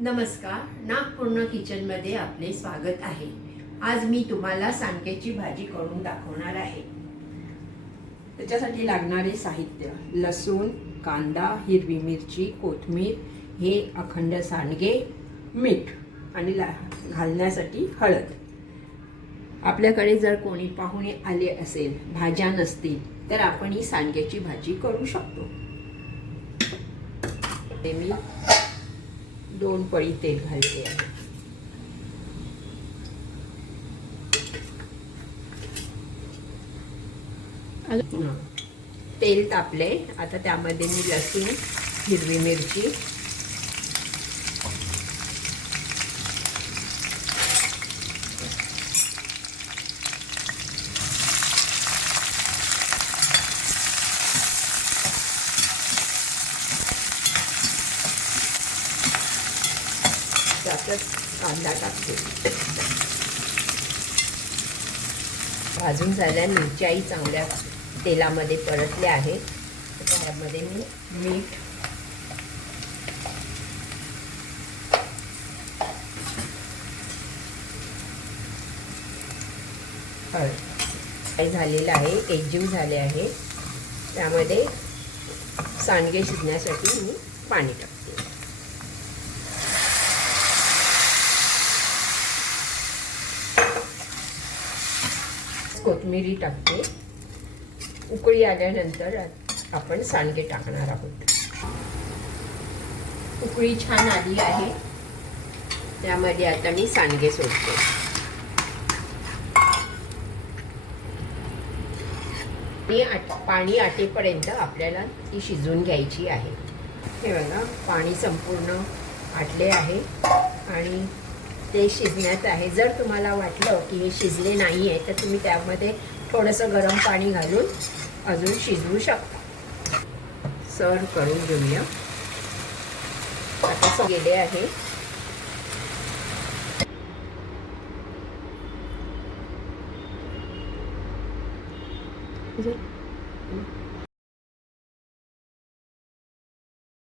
नमस्कार, नागपूर्ण किचनमध्ये आपले स्वागत आहे। आज मी तुम्हाला सांडग्याची भाजी करून दाखवणार आहे। त्याच्यासाठी लागणारे साहित्य: लसूण, कांदा, हिरवी मिरची, कोथिंबीर, हे अखंड सांडगे, मीठ आणि घालण्यासाठी हळद। आपल्याकडे जर कोणी पाहुणे आले असेल, भाज्या नसतील, तर आपण ही सांडग्याची भाजी करू शकतो। ते मी 2 पळी तेल घालते आहे। तेल तापले, आता त्यामध्ये मी लसूण, हिरवी मिरची, त्यातच कांदा टाकते। भाजून झाल्या मिरच्याही चांगल्या तेलामध्ये परतल्या आहेत। त्यामध्ये मी मीठ, हळद काय झालेलं आहे, एकजीव झाले आहे। त्यामध्ये सांडगे शिजण्यासाठी मी पाणी टाकते। कोथिंबीर टाकते। उकळी आल्यानंतर आपण सांडगे टाकणार आहोत। उकळी छान आली आहे, त्यामध्ये आता मी सांडगे सोडते। पाणी आटेपर्यंत आपल्याला ती शिजवून घ्यायची आहे। हे बघा, पाणी संपूर्ण आटले आहे आणि ते शिजण्यात आहे। जर तुम्हाला वाटलं की हे शिजले नाही आहे, तर तुम्ही त्यामध्ये थोडंसं गरम पाणी घालून अजून शिजवू शकता। सर्व करून घेऊया। आता गेले आहे।